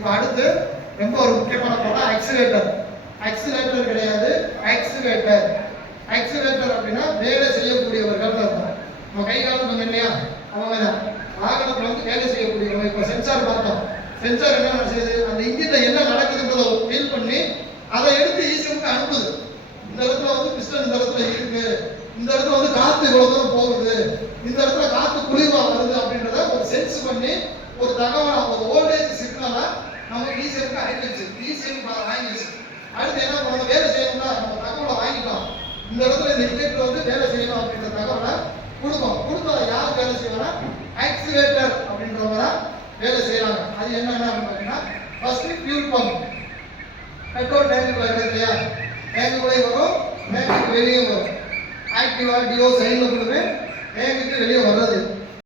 இப்போ அடுத்து ரொம்ப ஒரு முக்கியமான படம் ஆக்சிலேட்டர். ஆக்சிலேட்டர் கிடையாது, ஆக்சிலேட்டர். ஆக்சிலேட்டர் அப்படின்னா வேலை செய்யக்கூடியவர்கள் அர்த்தம். நம்ம கை காலம் கொஞ்சம் இல்லையா, அவங்க வாகனத்தில் வந்து வேலை செய்யக்கூடியவங்க. இப்போ சென்சார் பார்த்தோம், சென்சார் என்ன செய்யுது, அந்த இன்ஜினில் என்ன நடக்குதுன்றதை ஃபீல் பண்ணி அதை எடுத்து ஈஸியாக அனுப்புது. இந்த இடத்துல வந்து பிஸ்டன் இந்த இடத்துல இருக்கு, இந்த இடத்துல வந்து காற்று இவ்வளோ தூரம் போகுது, இந்த இடத்துல காற்று குளிர்வா வருது அப்படின்றத ஒரு சென்ஸ் பண்ணி ஒரு தகவலை, ஒரு வோல்டேஜ் சிக்னலை நமக்கு ஈஸியாக அனுப்பிச்சு, ஈஸியாக வாங்கிடுச்சு. அடுத்து என்ன பண்ணணும், வேலை செய்யணும்னா நம்ம தகவலை வாங்கிட்டோம், இந்த இடத்துல இந்த இன்ஜெக்டர் வந்து வேலை செய்யணும் அப்படின்ற தகவலை கொடுக்கும். கொடுத்ததை யார் வேலை செய்வாங்கன்னா ஆக்சிலேட்டர் அப்படின்றவங்க தான் வேலை செய்யறாங்க. அது என்னென்ன அப்படின்னு பார்த்தீங்கன்னா, ஃபர்ஸ்ட் ஃபியூல் பம்ப். பெட்ரோல் டேங்குக்குள்ள இருக்கு இல்லையா, டேங்குக்குள்ளே வரும், டேங்குக்கு வெளியே வரும். ஆக்டிவா டியோ சைடில் கொடுமே டேங்குக்கு வெளியே வர்றது.